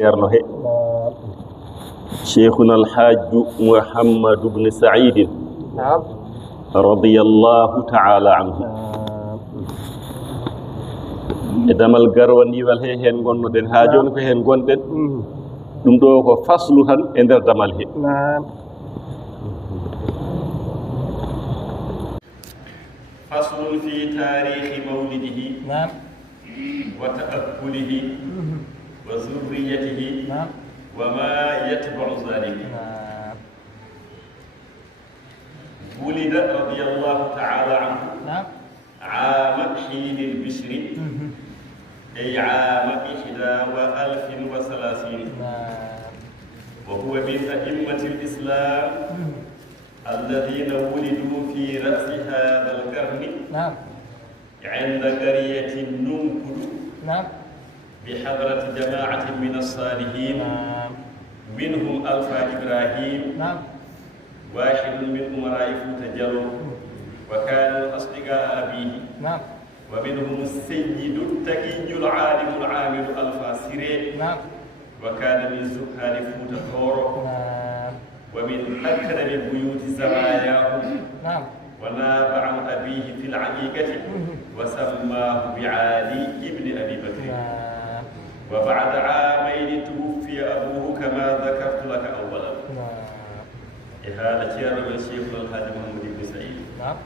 يرنو هي شيخنا الحاج محمد بن سعيد نعم رضي الله تعالى عنه damal garwandiwal he hen gonnoden ha joni ko hen gonden dum do ko faslu tan e der damal he نعم فصل في تاريخ مولده نعم وتأكله وذريته نعم وما يتبع ذلك نعم ولد رضي الله تعالى عنه نعم عام حين البشر أي عام 31 نعم وهو من أئمة الإسلام الذين ولدوا في رأس هذا القرن نعم عند قرية ننكد نعم بحضرة جماعة من الصالحين نعم منهم ألفا إبراهيم نعم واحد من أمراء فوت جلو وكانوا أصدقاء أبيه نعم ومنهم السيد التقي العالم العامل ألفا سيري نعم وكان من زهاد فوت تورو نعم ومن أكرم بيوت زماياه نعم وناب عن أبيه في العقيقة وسماه بعالي ابن أبي بكر نعم وبعد عامين توفي أبوه كما ذكرت لك أولا نعم هذا كير من شيخنا الحاج محمد بن سعيد نعم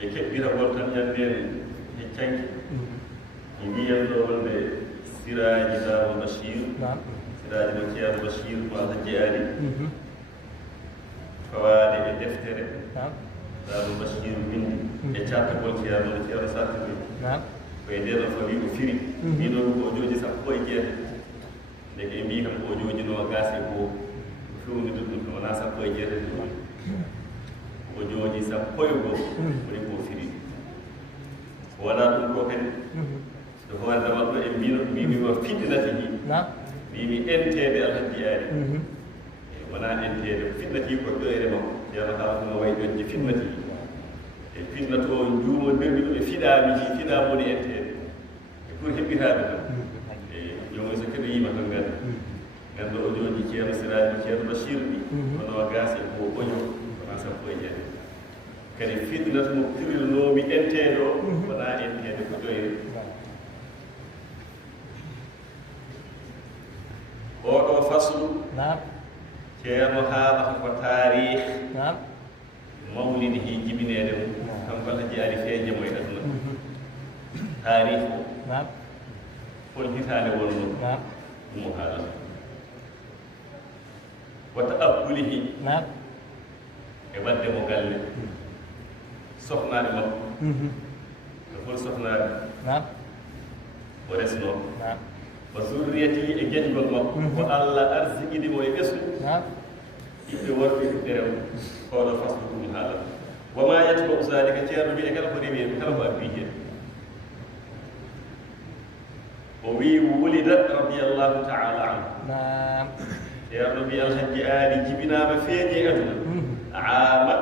يكبر ولتن يندين هيتشنك يبيل دول سراج دار بشير نعم سراج مكيار بشير ما تجاري فوالي دفتر نعم دار بشير من يتشاك بولكيار من كيار ساتبي نعم ويدير فلي وفيري مينو بوجوجي سابوي جيه لكن ميهم بوجوجي نو غاسي بو فيوني دودو ونا سابوي جيه بوجوجي سابوي بو ولي بو فيري ولا دون كو كان هو دابا دو مينو ميمي وفيتناتي نعم ميمي انتيبي الحدياري ونا انتيبي فيتناتي كو دويري مو يالا تالا نو واي جونجي فيتناتي fitna to njuumo berdiɗo ɓe fiɗamiji fiɗamoni entede pour heɓɓitaɓe tan jomum so keɗo yima tan ganda o jooɗi ceerno siraji ceerno bachir ɗi hono gasi ko oño wona sappo e jeeɗe kadi fitna to mo pirilnomi entede o wona entede ko ƴoyre oɗo faslu نعم ceerno haalata ko tarih نعم mawlidihi jibinede mum kanko alhaji ari feeje mo e aduna taarih o نعم hol hitande wonno نعم ɗum o haalata wata abbulihi نعم e wadde mo galle sohnaɓe makko e hol sohnaɓe نعم o resno نعم wa zurriyatihi e geñgol makko ko allah arsiɗimo e ɓesdu نعم yimɓe worɓe ɓiɓɓe rewɓe oɗo faslu ɗum haalata wama yatbau zalika ceerno mbiɗe kala ko rewi hen kala ko abbi hen o wi wulida radiallahu taala anhu نعم ceerno mbi alhaji aali jibinama feeñi e aduna ama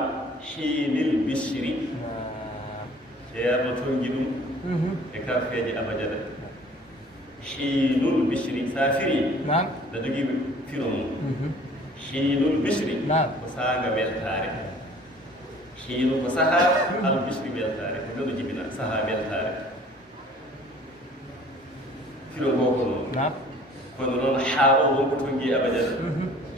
hinil bishri نعم ceerno tongi ɗum e kar feeje abadiana hinul bishri sa firi نعم da jogui firo mum hinul bishri نعم ko saaga weltare hinu ko saha al bishri weltare ko ɗon jibina saha weltare firo goko noon نعم kono noon ha o wonko tongi abadiana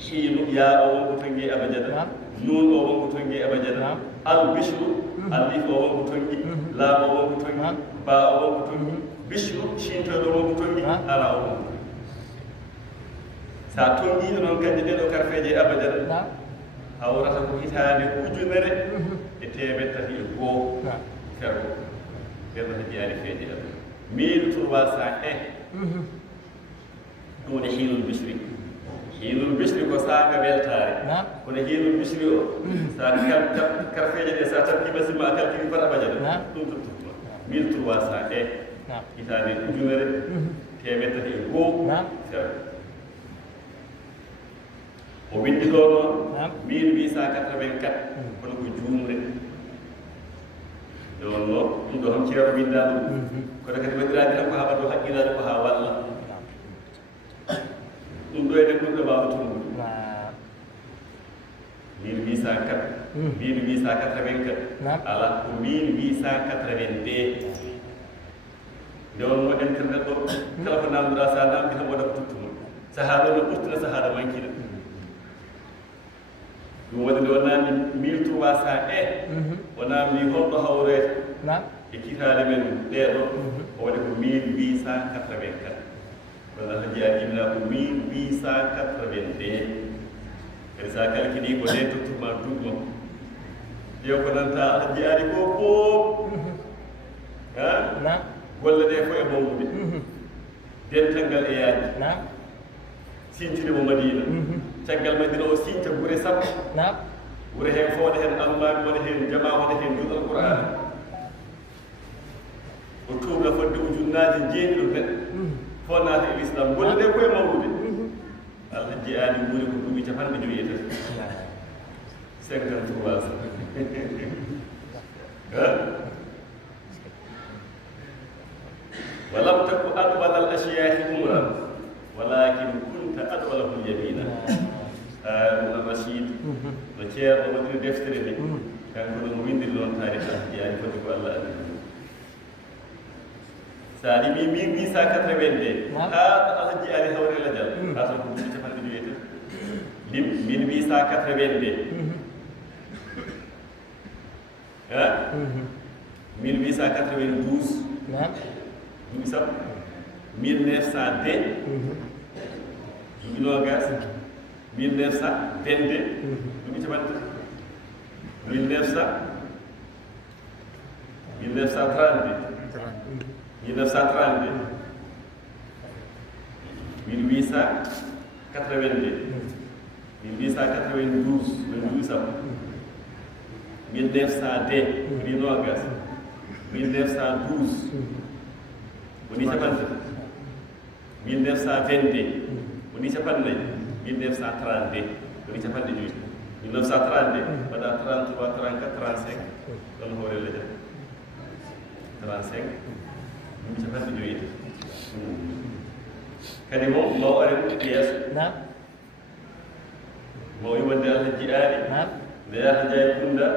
hinu ya o wonko tongi abadiana nun o wonko tongi abadiana al bishru alif o wonko tongi laam o wonko tongi ba o wonko tongi bishru shintoɗo wonko tongi ala o wonko tongi sa tongiɗo noon kanje ɗeɗo karfeje abadiana نعم hawrata ko hitande ujunere e temed tati e goo نعم fergo ɓerno haji ari feeje aduna 1301 ɗum woni hiinul bisri hiinul bisri ko saaga weltare نعم kono hiinul bisri o sa karfeje ɗe sa tabkima simma a calculi par abadiana ɗum tottuɗuma 1301 نعم hitande ujunere temed tati e goo نعم fergo o windi ɗo noon نعم 1884 kono ko juumre ɗon ɗo ɗum ɗo ham ceerno winda ɗum kono kadi waɗiraade tan ko haɓa ɗo haqqilade ko ha walla 1884 Naam. ala ko 1882 nde wonno internet ɗo kala ko namdoɗa sa namdi tan waɗa ko tuttuma sahaa ɗo no ɓurtina sahaa ɗo mankina ɗum waɗi nde wonnaami 1300 o namdi holɗo hawrete Naam. e kitaale men ɗeɗo o waɗi ko 1884 walla Allah jeyaa jibina ko 1882 kadi sa calculi ko nde tottuma duuɓi makko ƴeew ko nanta Allah jeyaani ko fof ha Naam. golle ɗe fof e mawnude dental ngal e yaaji Naam. sintide mo Madina caggal Madina o sinta gure sappo Naam. wure heen fof waɗa heen almami waɗa heen jama waɗa heen juɗal Qur'an o tuubla fodde ujunnaaje jeeni ɗo neɗɗo fof naata e l'islam golle ɗe koye mawnude Allah jeyaani gure ko duuɓi capanɗe joyi e tati 53 ولم تكن أطول الأشياء عمرا ولكن كنت أطولهم يمينا هارون الرشيد وكير ومدير دفتر لي كان كل مين دلون تاريخ يعني فتقول الله أدري سالي مين بيسا كتربيندي هذا الله جعله هوري لجل هذا كل شيء تفعل بجويته مين بيسا كتربيندي ها 1892 Naam. duuɓi sappo 1902 duuɓi nogas 1922 duuɓi capanɗe tati 1922 woni capanɗe tati 1922 woni capanɗe nayi 1932 woni capanɗe joyi 1932 mbaɗa 33 34 35 ɗon hoore lejal 35 woni capanɗe joyi e tati kadi mo maw are yeeso Naam. mo wonde Allah jiɗaani Naam. nde yaha jaye kunda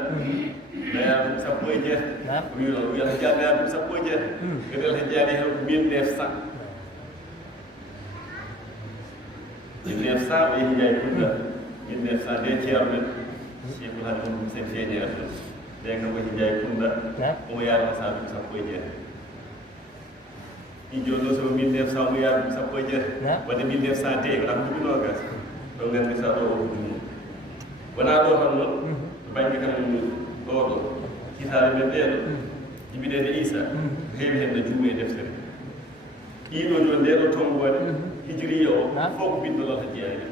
naya ɗum sappo e jeetati Naam. o wi noon o wi Allah jaa naya ɗum sappo e jeetati kadi Allah jaani hen 1900 1900 o yehi jaye kunda 1900 nde ceerno men Cheikhul Hadji Mamadou Sen feeñeere ɗon nde kam o yehi jaye kunda Naam. omo yaarno sa ɗum sappo e jeetati ɗi joni noon somo 1900 omo yaara ɗum sappo e jeetati Naam. wadde 1900 de wona ko duuɓi nogas ɗo ngandi sa ɗo o ko ɗum wona ɗo tan noon to baŋnge kam ɗo ɗo kitaale men ɗeɗo jibineede Isa heewi hen no juume e deftere ɗiɗo joni nde ɗo tonggode hijiriya o fof ko bindol Allah jeyaani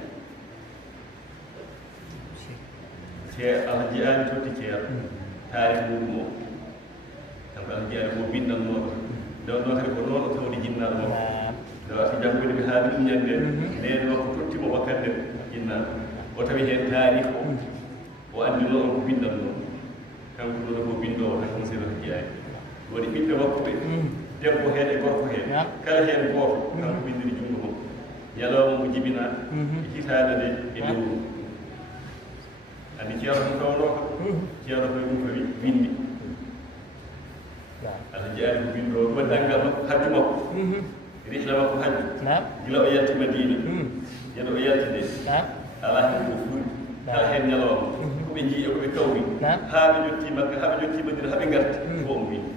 Allah jeyaani totti ceerno taarih muɗum o kanko Allah jeyaani ko bindannooɗo nden noon kadi ko noon o tawde jinnaaɗo makko nde wati janngude mi haali ɗum ñande ndeen makko tottimo wakkande jinnaaɗo o tawi heen taarih o anndinoo on ko bindannoo kanko ɗo ko bindoo tan ko seno jeyaani waɗi ɓiɓɓe makko ɓe debbo heen e gorko heen kala heen gooto kanko bindiri junngo makko ñalawma mo jibinaa e hitaande nde e lewru andi ceerno ko kawnoo kam ceerno koye ɗum ko windi Allah jeyaani ko bindoo ɗum waɗi ɗanngal makko hajju makko rihla makko hajju gila o yalti Madina yeɗo o yalti nde alaa hen ko fuuri kala heen ñalawma ko ɓe njii e ko ɓe kawri haa ɓe jottii makka haa ɓe jottii Madina haa ɓe ngarti fof omo windi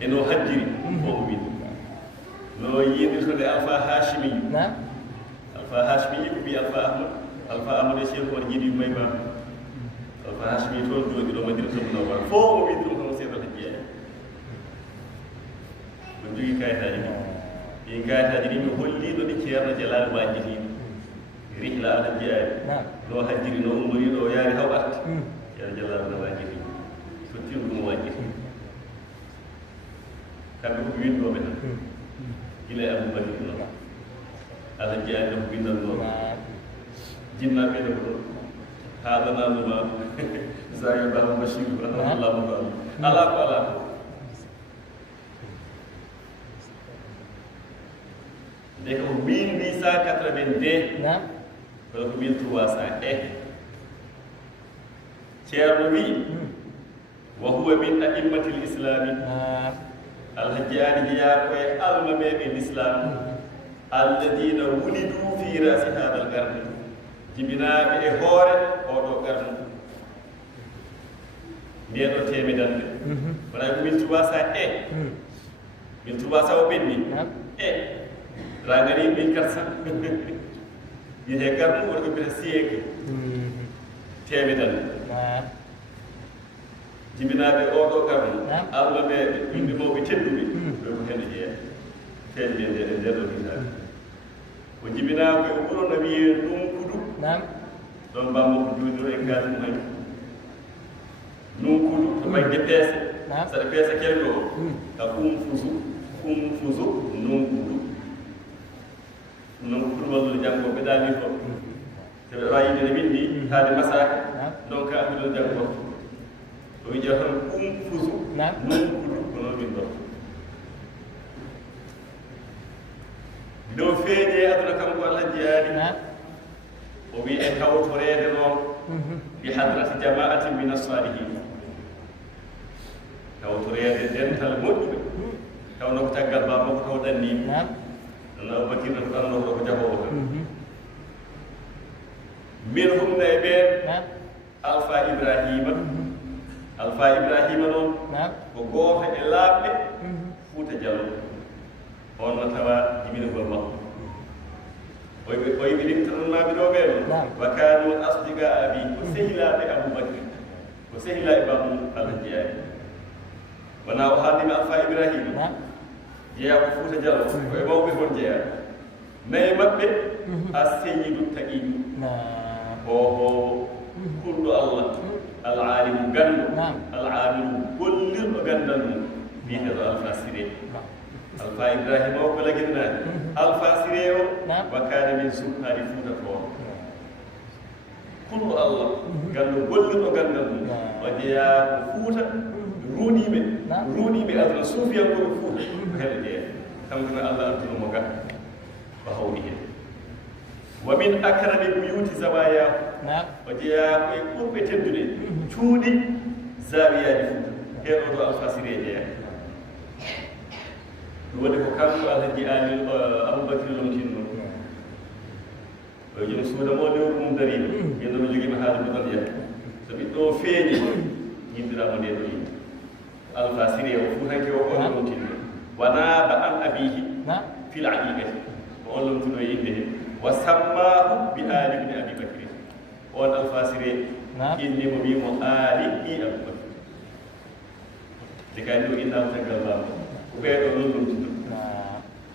e no hajjiri fof omo windi no yiidirtode Alpha Hachimiyu Alpha Hachimiyu ko mbiyi Alpha Ahmad e Cheikh on jiiɗi may ba Alpha Hachimiyu toon jooɗi ɗo Madina to Munawwara fof omo windi ɗum kono seeɗa to jeeya ko jogii kayitaaji ɗi ɗin kayitaaji ɗi mi holliiɗo ɗi ceerno Jalal wajjitiiɗo rihla Allah jeyaani no hajjiri no ummorii ɗo o yaari haw arti ceerno Jalal no wajjiti sottiiɗo ɗum o wajjiti kamɓe ko winndooɓe tan gila e Aboubacry noon Allah jeyaani ɗo ko windannooɓe jinnaaɓe ɗe ko ɗon haaɗanaanuma Zahir Baba Bachir rahmatullah mo ko alaa ko alaa ko nde ko 1882 kono ko 1300 ceerno wi wa huwa min a'immati l-islami نعم alhaji ali jeeya koye almameɓe l'islam alladina wulidu fi rasi hada l garni jibinaɓe e hoore oɗo garnu mbiyeɗo temedande wona ko min tubasa min tubasa o ɓenni ragani 1400 wiyete garnu woto ko mbiyata siècle temedande نعم jibinaɓe oɗo garnu almameɓe yimɓe mawɓe tedduɓe ɓe ko hende jeeya feeñde nde e nder ɗo hitaɓe ko jibinaa koye wuro no wiye Nunkudu نعم ɗon mbammo ko juuɗiro e gaali mum hanki Nunkudu to baŋnge peese saɗa peesa kelɗo o ka Kumfusu Nunkudu Nunkudu wallude janngo ɓe ɗaani to so ɓe wayinde ne winndi haade masaka donc abidol janngo o wiƴa tan Kumfusu Nunkudu ko noon min ɗon dow feeñe aduna kanko alhaji yaari o wi e tawtorede noon bi hadrati jama'atin min as-salihin tawtorede dental moƴƴuɓe tawno ko taggal ba makko taw ɗannimi non Abubakir no ɗanno ko jahowo tan min humna e ɓeen Alpha Ibrahima noon ko gooto e laaɓɓe Fuuta Jallo on no tawa jiminugol makko oyiɓe limtanonmaɓe ɗo ɓe noon wa kanu asdiga abi ko sehilaɓe Aboubacry ko sehilaɓe bamum alhaji yaari wona o haaldima Alpha Ibrahima jeeya ko Fuuta Jallo koye mawɓe toon jeeya nayi maɓɓe a seyidu taqiɗu oho kulɗo Allah al-alimu ganndo al-alimu gollirɗo gandal mum wiyeteɗo Alpha Siré Alpha Ibrahima o ko laginnaade Alpha Siré o wa kaane min sukkari Fuuta toon kulɗo Allah ganndo gollirɗo gandal mum o jeeya ko Fuuta ruuniɓe aduna suufiyankoɓe Fuuta ko heɗe jeeya kamkono Allah addunomo ga ko hawri heen wa min akrami buyuti zawayahu o jeeya koye ɓurɓe teddude cuuɗi zawiyaji Fuuta heɗo ɗo Alpha Siré jeeya ɗum waɗi ko kanko alhaji ali Aboubacry lomtinno o joni suuda mo lewru mum darima yendo no jogiima haalde ɗon yaa so ɓiɗɗo o feeñi yimɓiramo nde ɗo yimɓe Alpha Siré o fuutanke o on lomtinno wanaaba an abihi fil aqiqati ko on lomtino e inde he wa sammahu bi ali ibni Abi Bakri on Alpha Siré innimo wimo ali ɗi Aboubacry de kay ɗo innama taggal bambo ko ɓeeɗo noon lomtino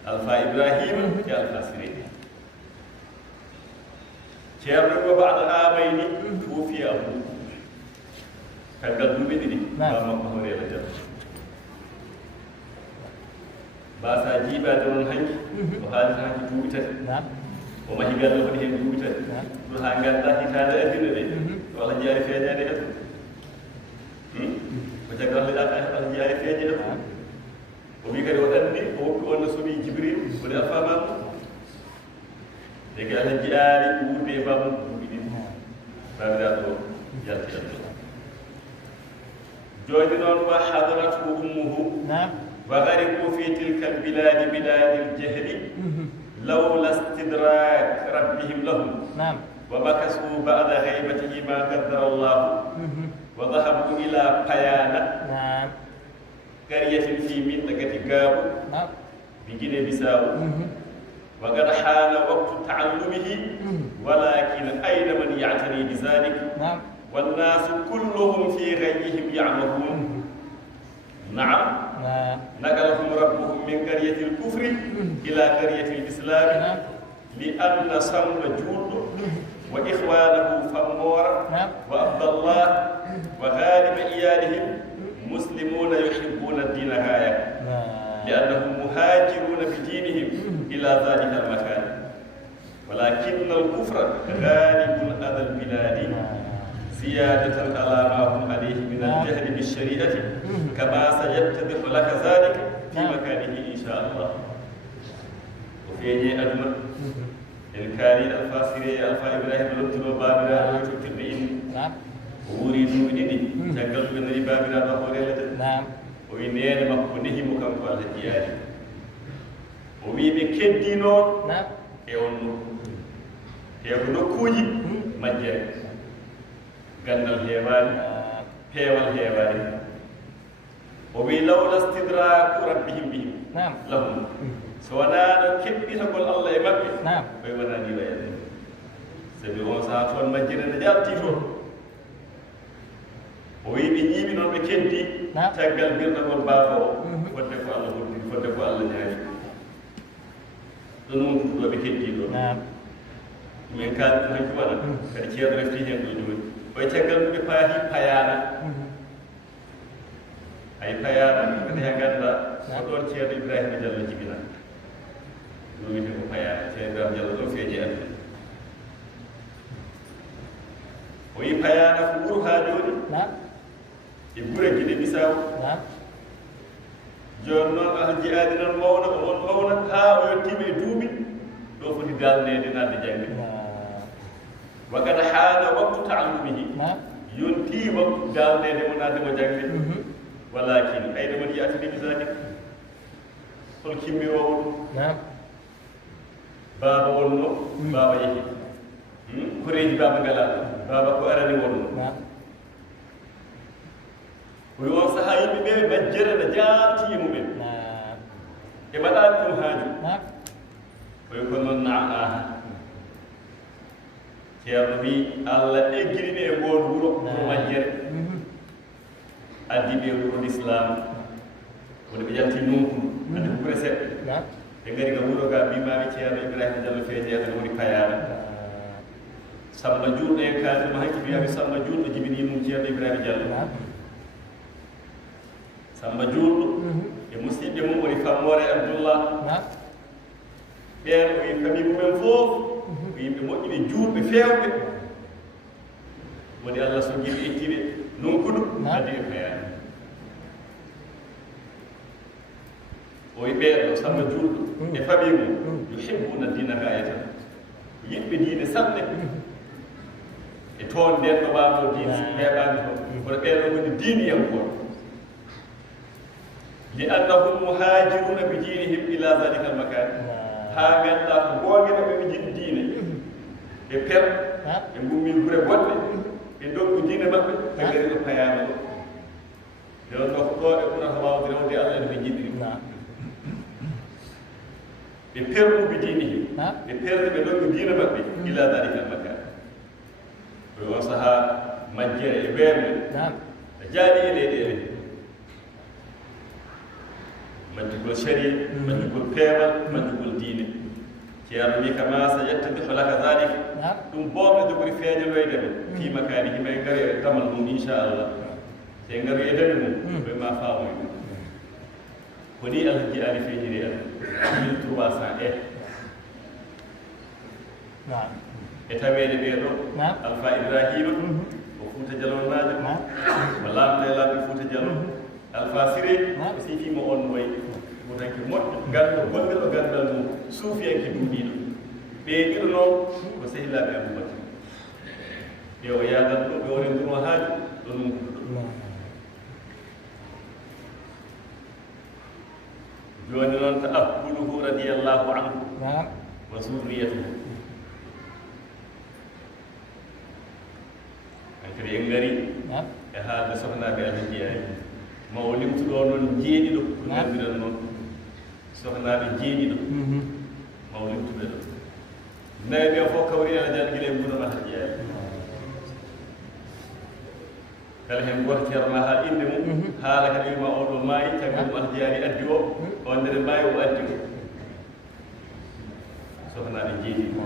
Alpha Ibrahima e Alpha Siré ceerno ngo baɗo amayni tuufi abou kaggal duuɓi ɗiɗi bamakko horeela jam mbasa jiiɓade noon hanki o haali hanki duuɓi tati o mahi galle waɗi heen duuɓi tati ɗum haa ngannda hitaande addina ɗe to Allah jaari feeñaade aduna ko caggal Allah jaari feeñe aduna o wi kadi o anndi o woppi on no somi Jibril woni Alpha Mamadou deke Allah jiyaari wuurde e bamum duuɓi ɗiɗi babiraaɗo o yalti aduna jooni noon wa hadaratu ummuhu wa gariqu fi tilka albiladi biladi aljahli lawla istidrak rabbihim lahum wa makasu ba'da ghaybatihi ma qaddara Allah wa dhahabu ila payana قرية في منطقة غابو بجنة بيساو وقد حان وقت تعلمه ولكن أين من يعتني بذلك والناس كلهم في غيهم يعمهون نعم نقلهم ربهم من قرية الكفر إلى قرية الإسلام لأن صم جود وإخوانه فمور وعبد الله وغالب إيالهم مسلمون يحبون الدين غاية لأنهم مهاجرون بدينهم إلى ذلك المكان ولكن الكفر غالب أذى البلاد زيادة على ما هم عليه من الجهل بالشريعة كما سيتضح لك ذلك في مكانه إن شاء الله وفي أدنى الكاري Alpha Siré Alpha Ibrahima lomtino babiraɗo to tirɗe inni ووري دوبي ديدي تاغال بن ري بابيرا با هوريلته نعم o wi neene makko nehimo kanko Allah jiyaari o wi ɓe keddi noon نعم e on nokku ko nokkuuji majjere gandal heewaani peewal heewaani o wi lawla stidraku rabbihim bihim نعم lahum so wonaa no keɓɓitagol Allah e maɓɓe نعم koye wonaa ni wayande sabi on sahaa toon majjere ne jaltii toon o wi ɓe ñiimi noon ɓe keddi caggal birɗagol baaba o fodde ko Allah hoddiri fodde ko Allah ñaami ɗon wontuɗo ɓe keddi ɗo نعم min kalɗo hanki waɗa kadi ceerno refti hen ɗo jooni koye caggal ɗum ɓe paahi payaana hay payaana kadi ha ganda ko ɗon ceerno Ibrahima Diallo jibina ɗum wiyete ko payaana ceerno Ibrahima Diallo ɗon feeji ande o wi payaana ko wuro ha jooni نعم e gure Guinée Bissau نعم jooni noon Allah jiyaadi noon mawna on mawna haa o yettima e duuɓi ɗo foti dalnede nadde jangde wa kad haana waktu taallumihi نعم yontii waktu dalnede mo nadde mo jangde walakin ayde mon yaatide misaki hol kimmi o on نعم baaba wonno baaba yehi koreeji baaba ngalaɗo baaba ko arani wonno نعم koye on sahaa yimɓe ɓe majjere ne jaati e mumen نعم e mbaɗaani ɗum haaju نعم koye ko noon naam aha ceerno wi Allah eggiriɓe e ngoon wuro wuro majjere addi ɓe wuro l'islam woni ɓe jalti nonkudu andi ko ɓure seɗɗe نعم ɓe ngari ga wuro ga mbimami ceerno Ibrahima Diallo feejeeɗo ne woni payaara Samba Juulɗo en kaalima hanki mbiyami Samba Juulɗo jibini mum ceerno Ibrahima Diallo نعم Samba Juulɗo e musidɓe mum woni Fammore Abdoullah نعم ɓeen o wi famille mumen fof ko yimɓe moƴƴuɓe juutɓe feewɓe woni Allah so jiɓe ettiɓe nonkudu addi e payaani o wi ɓeeɗo Samba Juulɗo e famille mum yuhibbuna dina gayatan yiɗɓe diine sanne e toon nden ɗo waawno diine heeɓaani toon kono ɓeeɗo woni diiniyankoon li annahum muhajiruna bi dinihim ila dalika al makan haa ngannduɗaa ko goongene ɓe jiɗi diine ɓe per ɓe ngummi gure goɗɗe ɓe ndoggu diine maɓɓe ɓe ngari ɗo payaama ɗo nde on ɗo ko ɗo ɓe ɓurata waawde rewde Allah ene ɓe jiɗiri ɓe pernu bi dinihim ɓe perde ɓe ndoggu diine maɓɓe ila dalika al makan koye on sahaa majjere e weerde ɓe jaaɗi e leyɗeele majjugol sharia majjugol peewal majjugol diine ceerno wi kama sa yettadiho laka dalik ɗum boomɗe jogori feeñanoyde ɓe fi makani hima e ngari e damal mum inchallah se ngari e dami mum ɓe ma faamoy ɗum ko ni Allah jiyaani feeñiri en 1300 e taweede ɓee ɗo Alpha Ibrahima o Fuuta Jalon maajo mo laamɗo e laamɓe Fuuta Jalon Alpha Siré o siifima on wayi fuutanke moƴƴo ganndo gonɗe ɗo ganndal mum suufiyanke duuɗiiɗo ɓe ɗiɗo noon ko sehilaaɓe Aboubacry ɓe o yaadan ɗo ɓe orenduno haaju ɗo nunkudu ɗo jooni noon ta abbuduhu radiyallahu anhu wa zurriyatuhu hankadi en ngari e haalde sohnaaɓe alhajiyaji ma o limtuɗo noon jeeɗiɗo ko nanndiran noon sohnaaɓe jeeɗiɗo ma o limtuɓe ɗo nayi ɓe fof kawri ala jan gila e gurama alhajiyaji kala hen goto ceerma ha inde mum haala kadi wima oɗo maayi caggal ɗum alhajiyaji addi o on ndere maayi o addi o sohnaaɓe jeeɗiɗo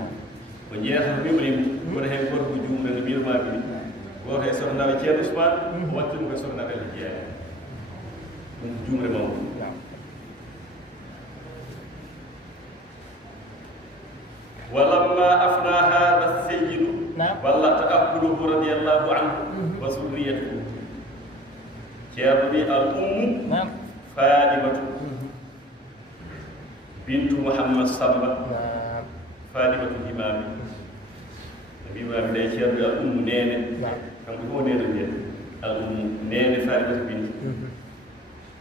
ko jeetato mi o limtu kono hen goto ko jumre no mbiyamami ni goto e sohnaaɓe ceerno Ousmane o watti ɗum koye sohnaaɓe alhajiyaji ɗum ko jumre mawɗum ولما أفنى هذا السيد ولا تأكله رضي الله عنه وذريته كيرني الأم فاطمة بنت محمد صلى فاطمة الإمام الإمام ده كيرني الأم نينة kanko fof neno ndiyen alɗum nene Farimata Binta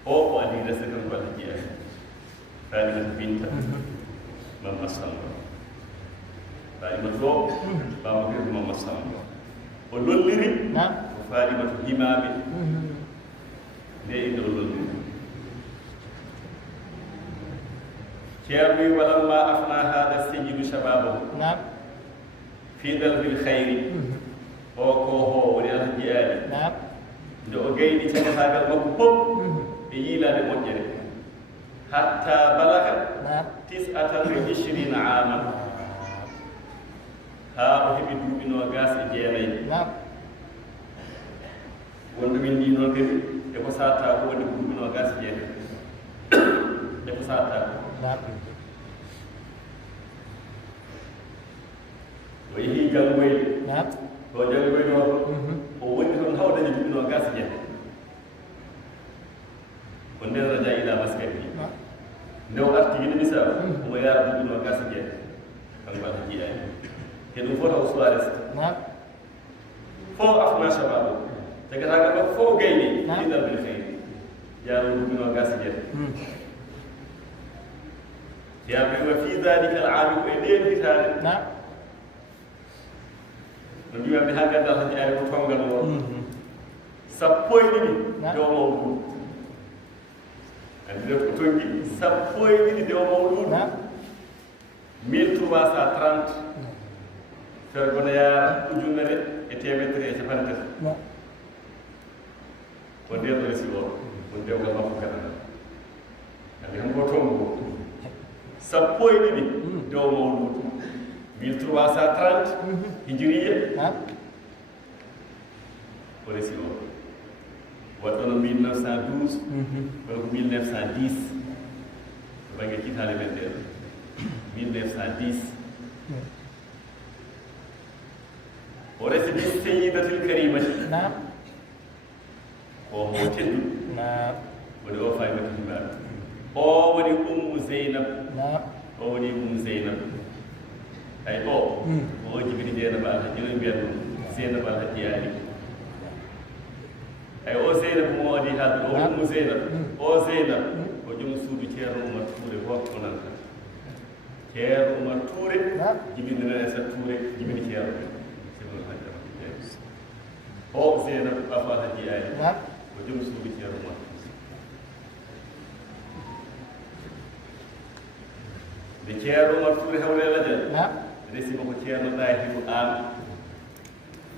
o ko adi rese kanko Allah jeeya Farimata Binta Mamma Samba Farimata o baba ko Mamma Samba o lolliri ko Farimata himaɓe nde inde o lolliri ceerno wi walamma afna hada sayyidu shababahu fi dalbil khayri o ko ho woni Allah jeeyaɗi nde o gayni cagatagal makko fof e yiilade moƴƴere hatta balaga 29 aman ha o heɓi duuɓi nogas e jeenayyi wonɗo min ndi noon kadi eko satta ko wonde ko duuɓi nogas e jeenayyi eko satta o yehi janngoyde to janngoyde o woni toon haw dañi duuɓi nogas e jeenayyi ko nden raja ila maskati nde o arti hino misal omo yaara duuɓi nogas e jeenayyi kanko Allah jiiɗani te ɗum fof taw suwa resta fof afna shababu tagatagal makko fof gayni ɗiɗal bil khayri yaaro duuɓi nogas e jeenayyi yaɓe wa fi dhalika al aami ko e ɗen hitande no mbimanɓe ha ganda Allah jiiɗani ko tongal o sappo e ɗiɗi dow mawɗum andi ɗen ko tongi sappo e ɗiɗi dow mawɗum 1330 fergono yaara ujunere e temetere e capantati ko nden ɗo resi o ko ndewgal makko gadana andi han ko tongo sappo e ɗiɗi dow mawlud 1330 hijiriya o resi o waɗɗono 1912 kono ko 1910 to bange kitale men ɗen 1910 o resi bi sayyidatil karimati ko mo teddu woni o Farimata himaɓe o woni ummu Zeynab o woni ummu Zeynab ay o jibini Zeynab Allah joni mbiyan ɗum Zeynab Allah jeeyani ay o Zeynab mo waɗi haalde o woni ummu Zeynab o Zeynab ko joom suudu ceerno Oumar Touré fof ko nanta ceerno Oumar Touré jibinira e sa Touré jibini ceerno o Zeynab Allah jeeyani ko joom suudu ceerno Oumar nde ceerno Oumar Touré hawre ladel resima ko ceerno Dahiru An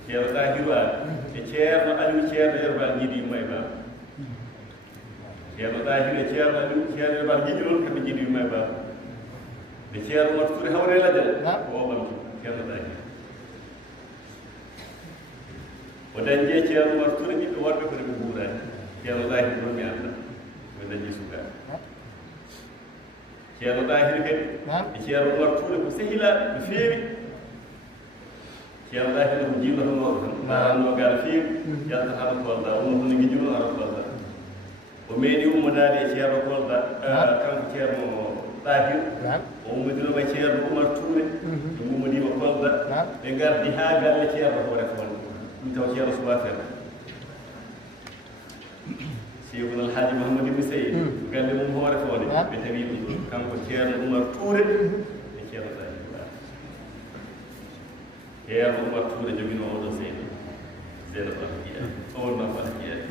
ceerno Dahiru An e ceerno Aliou ceerno Yerbal jiiɗi yumma e baba ceerno Dahiru e ceerno Aliou ceerno Yerbal jiiɗi noon kamɓe jiiɗi yumma e baba nde ceerno Oumar Touré hawre ladel ko o ɓamti ceerno Dahiru o dañi e ceerno Oumar Touré ɓiɓɓe worɓe ko ɗeɓe guurani ceerno Dahiru noon mi anda ko dañi sukaɓe ceerno Dahiru kadi e ceerno Oumar Touré ko sehilaɓe no feewi ceerno Dahiru ko jiilotonoɗo tan marannoga no feewi yalta haɗo Kolda wonno tono guijuno haɗo Kolda o meeɗi ummodade e ceerno Kolda kanko ceerno Dahiru o ummodinoma e ceerno Oumar Touré ɓe ummodima Kolda ɓe gardi ha galle ceerno hoore fonde ɗum taw ceerno suba fere Seykhul Alhaji Mouhamadou Ibn Seydi galle mum hoore fonde ɓe tawi ɗum ɗon kanko ceerno Oumar Touré e ceerno Dahiru Ba ceerno Oumar Touré jogino oɗo Zeynab Allah jeeyani o won makko Allah jeeyani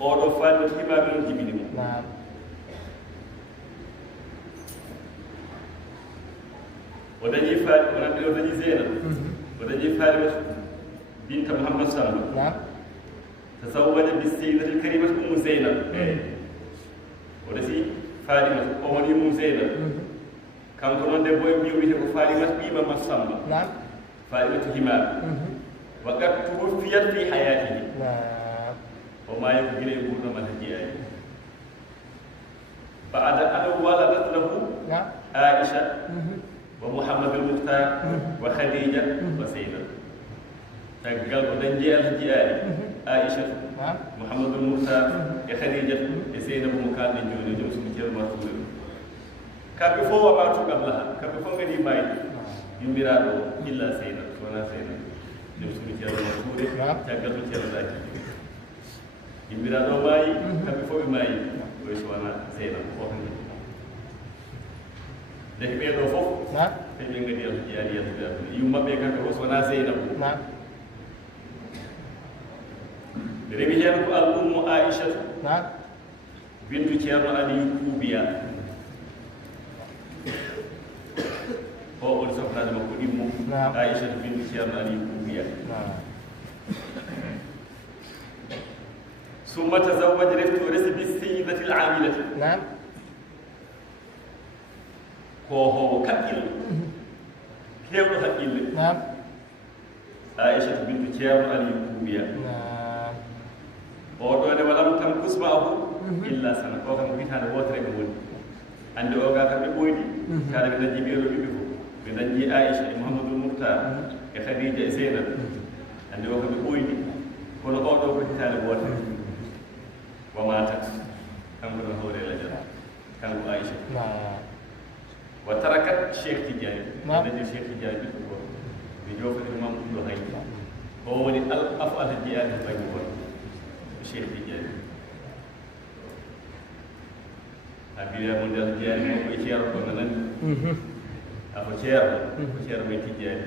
oɗo Farimata himaɓe noon jibini mo o dañi o dañi Zeynab o dañi Farimata binta Mouhammad Samba tasawwaja bi sayyidatil karimati ummu Zeynab o resi Farimata o woni ummu Zeynab kanko noon debbo e mbiyo wiyete ko Farimata ɓiima Mat Samba Farimata himaɓe wa qad tuwuffiyat fi hayatihi o maayi ko gila e gurdam Allah jeeyani ba'da an waladat lahu Aisha wa Muhammad al-Mukhtar wa Khadija wa Zeynab taggal ko dañji Allah jeeyani Aisha Muhammad al-Mukhtar e Khadija e Zeynab mo kalɗe joni jom sumo ceerno Oumar Touré kamɓe fof wamatu qablaha kamɓe fof kadi mayde yummiraɗo illa Zeynab sowona Zeynab dem suudu ceerno mo tuude Naam. caggal to ceerno ɗaki yimbiraɗo maayi kamɓe fof ɓe maayi koye so wona zeynab ko tan deke ɓeeɗo fof Naam. kañum ɓe ngadi yalto yaari yaltude aduna yum maɓɓe kamɓe o so wona zeynab Naam. ɓe rewi heen ko al ummu aichatu Naam. bintu ceerno aliyu kuubiya o woni sohnaade makko ɗimmo Naam. aichatu bintu ceerno aliyu kuubiya Naam. summa tazawwaja refti o resi bi seyidati l amilati Naam. ko howo kaɓɓillo kewɗo haqqille Naam. aichatu bintu ceerno aliyu kuubiya Naam. oɗone waɗam tan kusmahu illa sana ko kam hitande wotere ɓe woni hande o ga kam ɓe ɓoydi kaɗa ɓe dañi ɓeeɗo ɓiɓɓe fof ɓe dañi aicha e mouhamadoul mouhtar e khadija e zeynab hande o kam ɓe ɓoydi kono oɗo ko hitande wotere wa matat kanko ɗon hawre ladial kanko aicha Naam. wa tarakat cheikh tidiani Naam. dañi cheikh tidiani ɓiɗɗo goto ɓe jofodiri mam ɗum ɗo hay o woni afu alhajiyaani bañi won cheikh tidiani ha mbiya mo ndel jeeri mo koye ceerno ko nanani afo ceerno ko ceerno men tijjani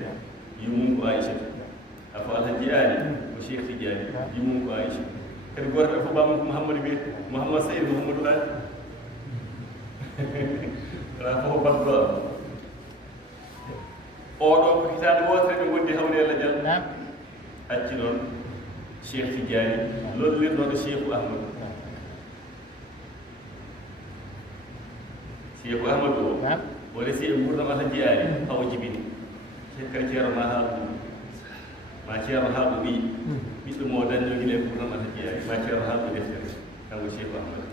yumum ko aichatu afo alhaji ali ko cheikh tijjani yumum ko aicha kadi goto ɓe fof bamam ko mouhamadou wiye mouhamadou sayd mouhamadou ali wala fof batɗo oɗo ko hitande wotere ɓe gondi hawrela dial Naam. acci noon cheikh tijjani lollirnoɗo cheikhu ahmadou cheikhu ahmadou o Naam. o resi e gurdam alhaji ali hawo jibini kadi ceerno ma haaɓu ma ceerno haaɓu ɓi ɓiɗɗo mo daño guila e gurdam alhaji ali ma ceerno haaɓu deftere kanko cheikhu ahmadou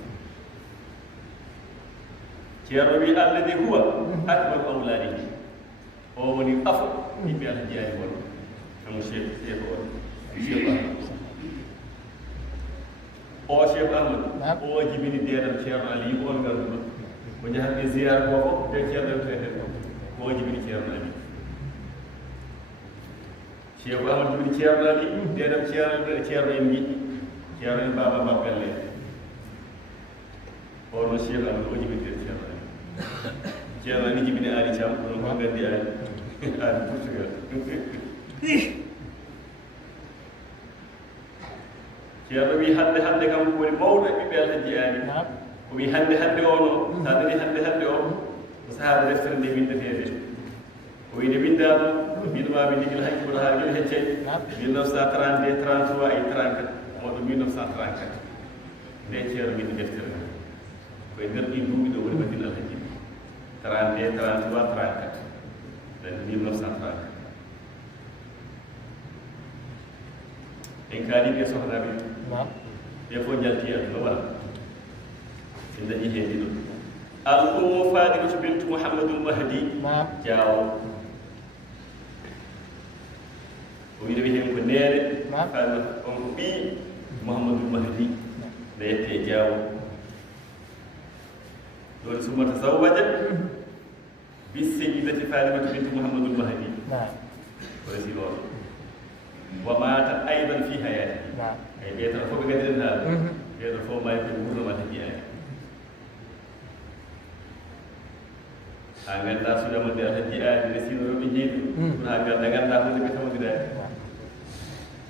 ceerno wi alladi huwa akbaru awladihi o woni afo yimɓe alhaji ali won kanko cheikh o cheikh ahmadou o cheikh ahmadou o jibini deeɗam ceerno aliyu on nganduɗo ko jahatɓe ziyara ko fof te ceerno teten ko jibini ceerno ali cheikh ahmadou jibini ceerno ali deeɗam ceerno en giɗɗi ceerno en baba babgalle o noon cheikh ahmadou o jibini deeɗ ceerno ali ceerno ali jibini ali thiam ɗon ko gandi ali ali portugal ceerno wi hande kam ko woni mawɗo e ɓiɓɓe alhaji ali o wi hande o noon sa dani hande o ko sahaade deftere nde windetede o wi nde windaɗo mbiɗomaɓe ligil hanki koto haa gel hecce 1932 33 et 34 oɗo 1934 nde ceerno windi deftere nde koye nder ɗi duuɓi ɗo woni madina alhaji 32 33 34 dani 1934 en kaaliɓe sohnaɓe ɓe fof jalti aduna wala en dañi heedi ɗum al ummu fadimatu bintu mouhamadoul mahdi diawo o wiɗo wi hen ko neene fadimata on ko ɓii mouhamadoul mahdi nde yette diawo ɗon summa tazawwaja bi seyidati fadimatu bintu mouhamadoul mahdi o resi ɗon wa matat aydan fi hayati ay ɓeetata fof ɓe gadiɗen haala ɓeeɗo fof mayi koye gurdam alhaji ali ha ganda sudama nde alhaji ali resino yoɓe jeyɗi ɗum ha ganda ganda hunde ɓe tawdirani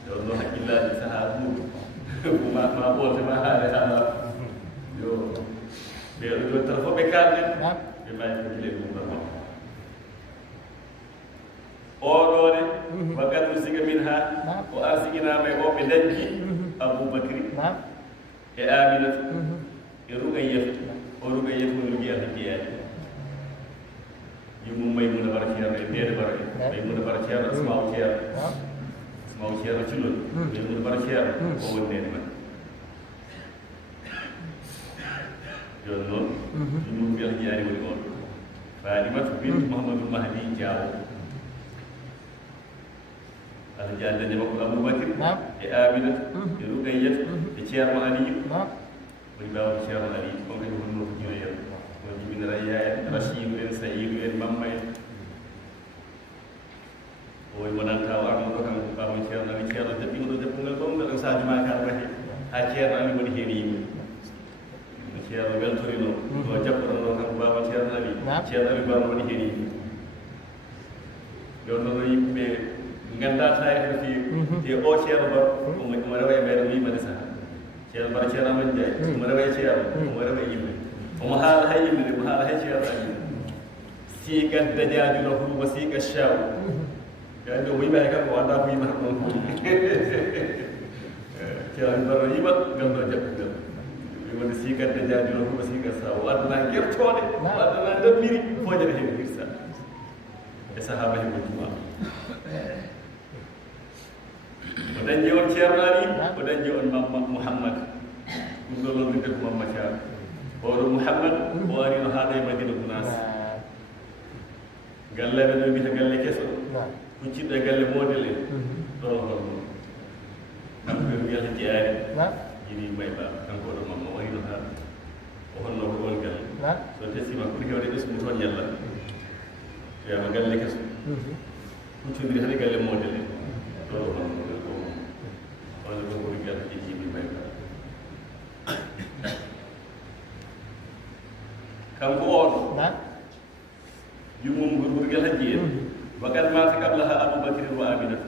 ɗon noon hakkillaji saha ɗum ma ɓolte ma haale haala yo ɓeɗo jottata fof ɓe kalɗen ɓe mayi ko gile ɗum ɗon oɗone waggatu siga min ha o arsiginama e o ɓe dañji aboubacry e aminatu e rugayyatu o rugayyatu woni rugi alhaji ali yimum maymuna bara ceerno e ndeede bara en maymuna bara ceerno asmaw ceerno cilol maymuna bara ceerno o woni ndeede man joni noon yimum mbi alhaji ali woni on fadimatu bintu mouhamadoul mahdi diawo alhaji ali dañi makko aboubacry e aminatu e rugayyatu e ceerno aliyu woni bawɗo ceerno ali on kadi wonno ko jinoyen on jibina raya en rachidou en saydou en mamma en o woni wonanta o arno ɗo kam ko bawon ceerno ali baro woni heri yon noon yimɓe ganda tawi fi e o ceerno bar omo rewa e ɓeyɗo yimɓe saha ceerno bara ceerno amadou ndiaye omo rewa e ceerno omo rewa e yimɓe omo haala hay yimɓe de omo haala hay ceerno ali siga dañajuno huruba siga shaw gande o yimɓe hay kam o anda ko yimata noon ceerno bara yima gando jaɓɓugal wonde siga dañajuno huruba siga shaw o addana gertode o addana dammiri fojere hen hirsa e sahaba he ko juma o dañi on ceerno ali o dañi on mamma mouhammad ɗum ɗo lolride ko mamma thiam oɗo mouhammad o ari no haɗa e madina gounas galle ɓe ɗo mbiyata galle keso hucciɗɗo e galle model en ɗon holno kanko ɓe mbiyata jeyaari jini may ba kanko oɗo mamma o ari no haɗa o honno ko ɗon galle so tesima ɓuuri hewde ɓesmu toon yalla wiyama galle keso huccodiri haɗe galle model en ɗon holno wala ko ɓuri galle ɗi jini may ba kanko oɗo jummum ɓurgel hajji en wakat mata qablaha aboubacry wa aminata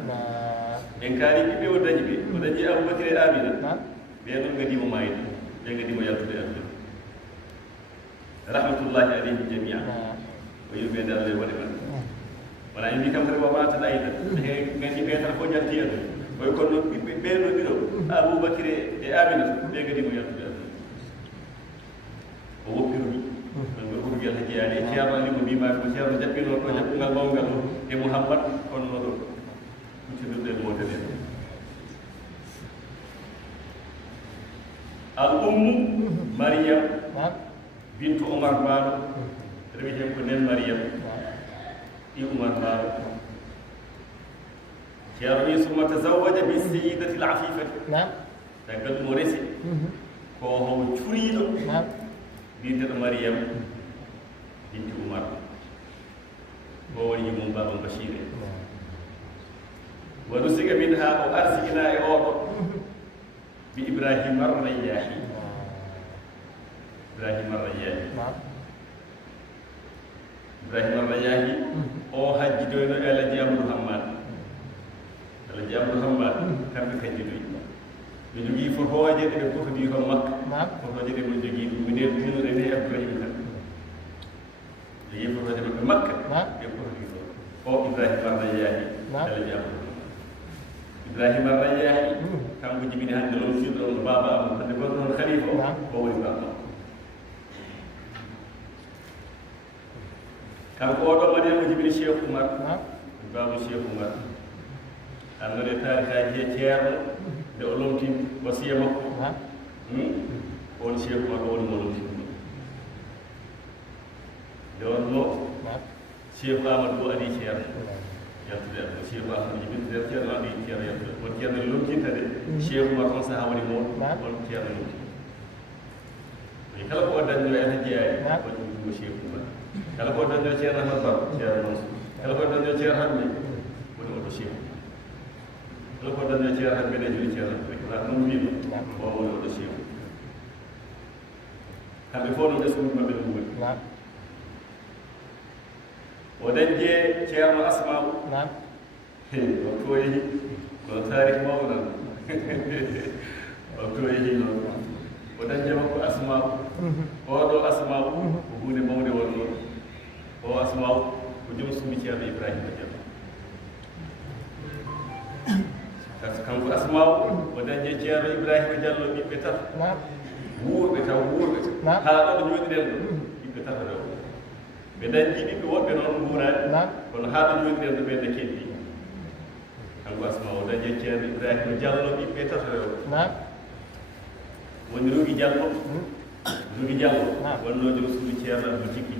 en kaari ɓiɓɓe o dañi ɓe o dañi aboubacry e amina ɓe noon gadimo mayde ɓe gadimo yaltude aduna rahmatullahi alayhim jamia o yimɓede allah e waɗe man wona en mbi kam kadi wa mata ayda gandi ɓe tan fof jalti aduna koye kono ɓiɓɓe ɓeɗo ɗiɗo aboubacry e aminata ɓe gadimo yaltude aduna o woppirmi ɓurgel ha jeyaani e ceerno ali mo mbimaki ko ceerno jaɓɓino ɗo jaɓɓungal mawngal o e mouhammad onno ɗo huccidirɗe moten en al ummu mariam bintu omar mbaɗo rewi hen ko nen mariam ɗi oumar mbaɗo ceerno wi summa tazawaja bi seyidati l afifati taggal mo resi ko homo curiiɗo mbiteɗo mariam binti oumar o woni yimum baba bachir wa nusiga min ha o arsigina e oɗo bi ibrahima arrayyahi ibrahima arrayyahi o hajjidoyno alaji amadou hammad alaji amadou hammad kamɓe kajjidoyi ɓe jogii fotoje ɗe ɓe fotodi kon makka fotoje ɗe ɓe jogii ɗum minen ɗumɗe nde abdourahima kan ɓe yi fotoje maɓɓe makka ɓe fotodi ɗon o ibrahima arrayyahi alaji amadou ibrahima arrayyahi kanko jibini hannde lomtiɗo on baba amum hannde gonɗo on khalifa o woni baba kanko oɗo mbaɗi mo jibini cheikh oumar babu cheikh oumar annore tarikaji he ceerno nde o lomtin wasiya makko on cheikh oumar o woni mo lomtinɗo nde wonno cheikh amadou o adi ceerno yaltude aduna cheikh amadou jibintere ceerno adi ceerno yaltude won ceerno lomtinta de cheikh oumar on saaha woni mawɗo on ceerno lomtin mais kala ko o dañno en ha jeeyani on ɗumɗugo cheikh oumar kala ko daño ceerno ahmad ba ceerno mansour kala ko daño ceerno hammi woni oɗo cheikh kala ko daño ceerno hammi ene joni ceerno wala ɗum mbima o woni oɗo cheikh kamɓe fof no ɓesguji maɓɓe no ngoni o dañje ceerno asmau o to yeehi kono tarih mawɗo nan o to yeehi noon o dañje makko asmau oɗo asmau ko hunde mawde wonno o asmau ko joom sumi ceerno ibrahima diallo kanko asmau o dañje ceerno ibrahima diallo ɓiɓɓe tata wuurɓe taw wuurɓe haa ɗo jooɗiɗen ɗo ɓiɓɓe tata rew ɓe dañji ɓiɓɓe woɓɓe noon guurani kono haa ɗo jooɗiɗen ɗo ɓenne keddi kanko asmau o dañje ceerno ibrahima diallo ɓiɓɓe tata rew woni rugi diallo wonno joom suudu ceerno aɗo cikki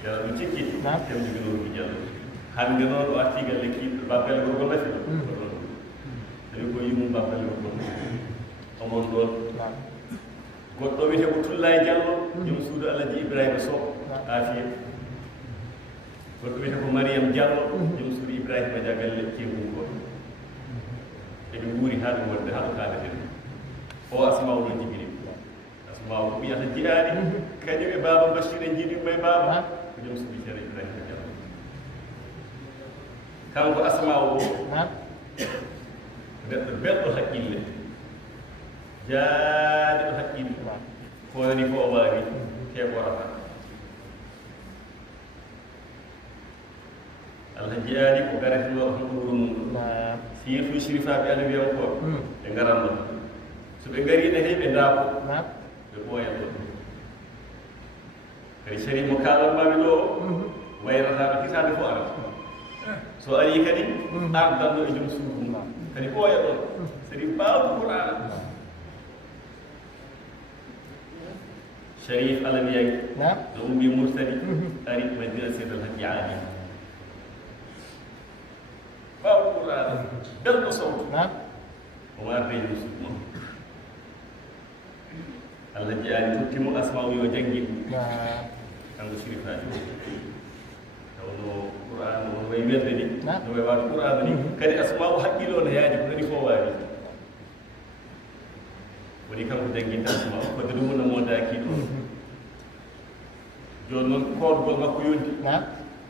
ceerno aɗo cikki tem jogino rugi diallo hannde noon o arti galle kiiɗo babbel gorgol nafi ɗo ɗon tawi ko yimum babbel gorgol omon ɗon goɗɗo wiyete ko tullay diallo joom suudu alaji ibrahima sow afiya goɗɗo wiyete ko mariam diallo joom suudu ibrahima dia galle ceegum ko eɓe guuri haa ɗum wonde haa ɗo kaaleten o asmaw ɗon jibini asma'u ko ɓiyata jiyaani kañum e baaba Bachir en jiiɗi may baaba ko jom suɓi ceerno Ibrahima Diallo kanko asma'u o neɗɗo belɗo haqqille jaaɗiɗo haqqille ko woni ko o waawi keɓorata Allah jiyaani ko garetinoɗo tan ɗo wuro mum surtout sirifaɓe alawiyankoɓe ɓe ngaranno so ɓe ngariino hey ɓe ndaako ɓe ɓooyat ɗo kadi sharif mo kaalanmami ɗo wayrataɓe hitande fof arata so ari kadi ardanɗo e joom suudu kadi ɓooya ɗon sadi mbawdu qur'ana sharif alawiyanke no ummi murtadi ari madina seydal haji ali mbawdu qur'ana belɗo sawtu o warde e joom suudu mon Allah jiyaani tottimo asma'u yo janngin kanko sirifaji tawno qur'an on way welde ni no way waɗo qur'an ni kadi asma'u haqqilo no yaaji ko nani fof waawi woni kanko janginta asma'u kodde ɗum no modaki ɗo joni noon koodgol makko yonti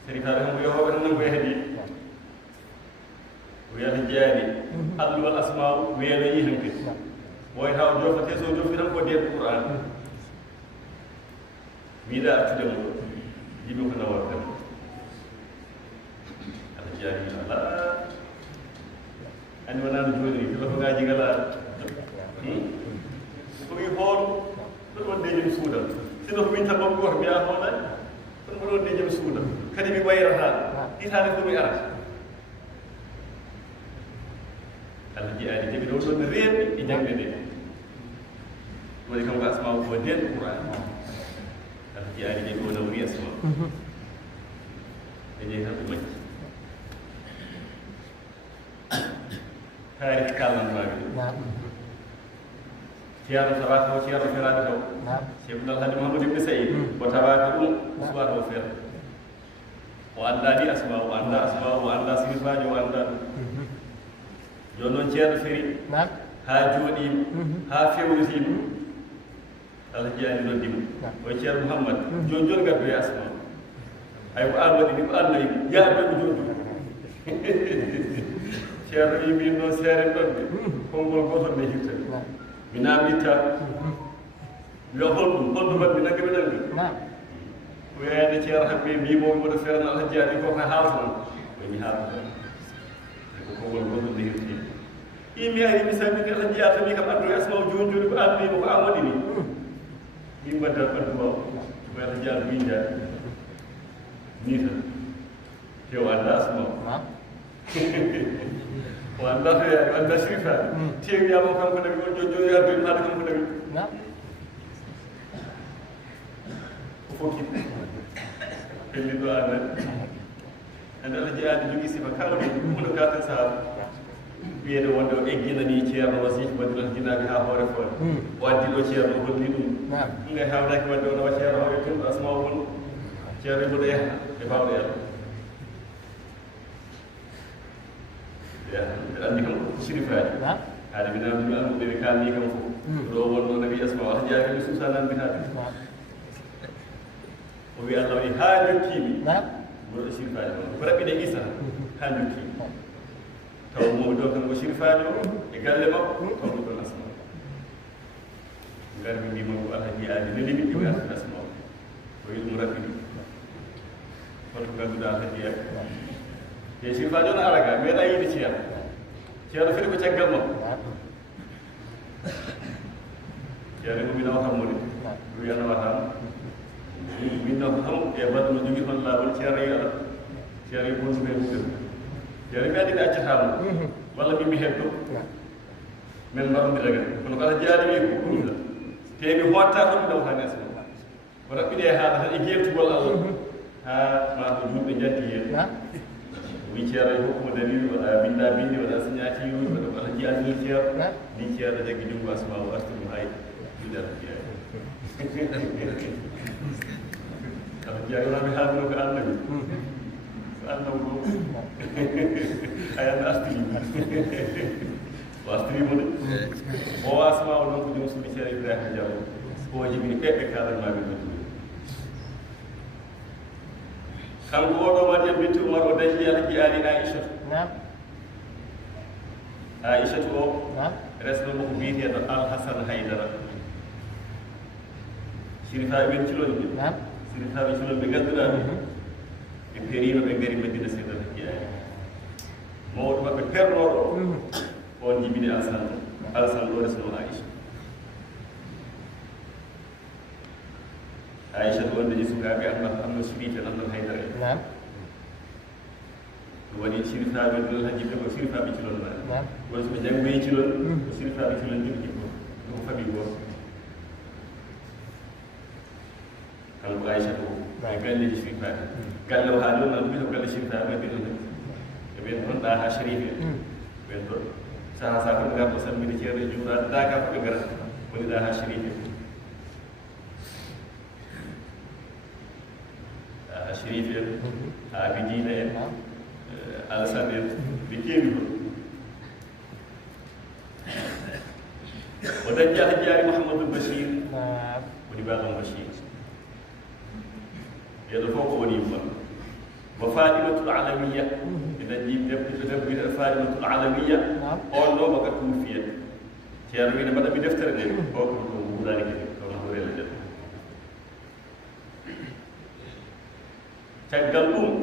sirifaɓe hanko yohoɓe tan nanko heedi o wiyata jiyaani alluwal asma'u weeloyi hanke boy taw jofate so jofi tan ko der qur'an wiida artude mo jiɓe ko nawata ala jaari ala andi wonano joni téléphone ngala ko wi hool ɗon wonde jom suudal sino ko min tan bam goto mbiya hoolani ɗon mo wonde jom suudal kadi mi wayrata hitande ko mi arata Allah jiyaani jaɓi ɗo ɗon reeɓi e jangde nde woni kam ko asma'u ko den qur'an Allah jiyaani jaɓi o nawri asma'u e jeyi tan ɗo majji taariki kalnanmami ɗo ceerno tawaka o ceerno feraɓe taw cheikhul alhaji Mouhamadou ibne Saïd ko tawaka ɗum suwata o feera o annda ni asma'u o annda asma'u o annda sirifaji o annda ɗum joni noon ceerno feri ha jooɗima ha fewritima Allah jiyaani noddimo o ceerno Mouhammad joni joni gaddu e asma hay ko an waɗi ni ko an nayi yaaɓeɓe joni ceerno wi min noon seeren ɗon de konngol gotol nde hirtani mi namditta wiya holɗum mbaɗmi nagge ɓe nangi ko wiyande ceerno hamɓe mbimomi mboɗo feerno Allah jiyaani ko ka haalta noon komi haalta ko konngol gotol nde hirtini mi ari mi samini Allah jiyaa tami kam addu e asma'u joni joni ko an mbimo ko an waɗi ni min mbaddal ɓandu maw ko Allah jiyaa windaani ni tan te o annda asma'u o annda to yaari o annda sirifaade te wiyama kanko nawi on joni joni ardoyim haade kanko nawi ko fof kiɗ pelliɗo annani ande Allah jiyaani jogii sifa kawɗe ɗumno kalten saabu wiyede wonde o egginani ceerno wasiiji baddiral jinaaɓe haa hoore foore o addi ɗo ceerno o holli ɗum ɗum ngay hawdaki wadde o nawa ceerno o e tunɗo asma'u won ceerno mboɗo yaha e bawɗo yalla mbeɗa anndi kam ko sirifaji haade mi namdimi anduɓe ɓe kalni kam fof ɗo wonno nabi asma'u Allah jaaki mi suusa namditaade o wi Allah waɗi haa jokkimi mboɗo sirifaji mon ko raɓɓine isa haa jokkimi taw momi ɗo kan ko sirifaji o e galle makko tawɗo ɗon asma'u ngarmi mbima ko Allah jiyaani nelimi ɗi artude asma'u o wi ɗum raɓɓini holto ngannduɗaa Allah jiyaa e sirifaji on araga meeɗa yiide ceerno ceerno fedi ko caggal makko ceerno ko mi nawatamo de wi a nawatama min nawatamo e badde no jogui toon laawol ceerno yi ala ceerno yi bonduɓe muɗen ceerno mi andi ɓe accatamo walla min mi heddo min mbaɗodiraga kono ko Allah jaali wi ko ɗumla te mi hotta toon mi nawtani asma ko raɓɓiɗe haala tan e geltugol Allah ha ma ko julɓe jaddi hen wi ceerno e hokkuma dalil waɗa binda bindi waɗa signature waɗa ko Allah jiyaani ceerno ni ceerno jaggi junngo asma o artu ɗum hay juuɗe Allah jiyaani Allah jiyaani wona mi haalno ko annabi ko annabi ko hay Allah artirimo o artirimo de o asma o noon ko joom suuɗi ceerno Ibrahima Diallo ko jibini peɓɓe kalanmaɓe ɗum kanko oɗo Mariam binti Umar o dañi alhaji ali Aïchatu نعم Aïchatu o نعم resnomo ko biyeteɗo Alhasan Haydara sirifaɓe ɓen ciloni ɓe نعم sirifaɓe cilon ɓe ganduɗaɓe ɓe perino ɓe gari Madina seydi alhaji ali mawɗo maɓɓe pernoɗo on jibini Alasan ɗo resnomo Aïcha ɗo wonde sukaɓe amno sirite Alhasan Haydara نعم ɗum waɗi sirifaɓe ɗo haji ɓe ko sirifaɓe cilon maɗe نعم woni soɓe janggoyi cilon ko sirifaɓe cilon jogi jikko ɗum ko faɓi goto kanko Aïcha ɗo e galleji sirifaɓe galle o ha ɗon nan ɗumi ko galle sirifaɓe ɓe ɗon e ɓen ɗon ɗaha sharife ɓen ɗon saha sa ko ɓe garɗo salmini ceerno juuraɗe daka ko ɓe garat woni ɗaha sharife sharife en abidina en Alassane en ɓe keewi ɗon o dañƴi alhaji ali Mouhamadou Bachir نعم woni babam Bachir ɓeɗo fof ko woni yumma mo Fadimatul Alamiya ɓe dañƴi debbo Fadimatul Alamiya on ɗo maka tuufiyat ceerno wiide mbaɗa mi deftere nde o ko wuurani kadi ɗon horele ɗen caggal ɗum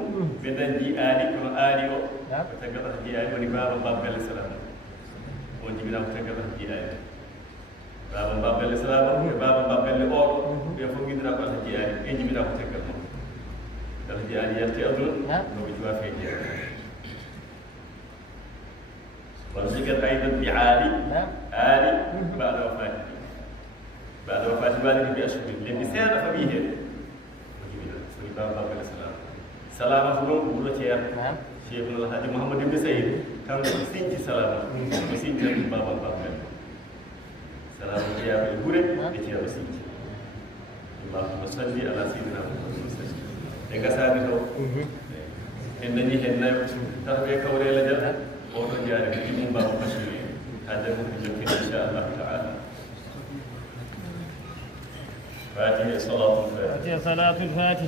ɓe dañƴi aali kono aali o ko caggal alhaji ali woni baba Babbel Salam on jibinama ko caggal alhaji ali baba Babbel Salam e baba Babbel oɗo ɓe fof guinnira ko alhaji ali ɓe jibina ko caggal mum alhaji ali yalti aduna noɓe jowa feeje wala sigat aydan bi aali aali بعد وفاة والدي بأشهر لأن سيادة فبيه وجبنا باب باب السلام سلامة فلوم بولتيا شيخنا الحاج محمد بن سعيد كان سينتي سلامة وسينتي باب باب سلامة يا بقولة بتيا وسينتي اللهم صل على سيدنا محمد وسلم إنك سادته إنني هنا تربية كوري لجل أو تجارب من باب بشير هذا ممكن إن شاء الله تعالى فاتحة صلاة الفاتحة. صلاة الفاتحة.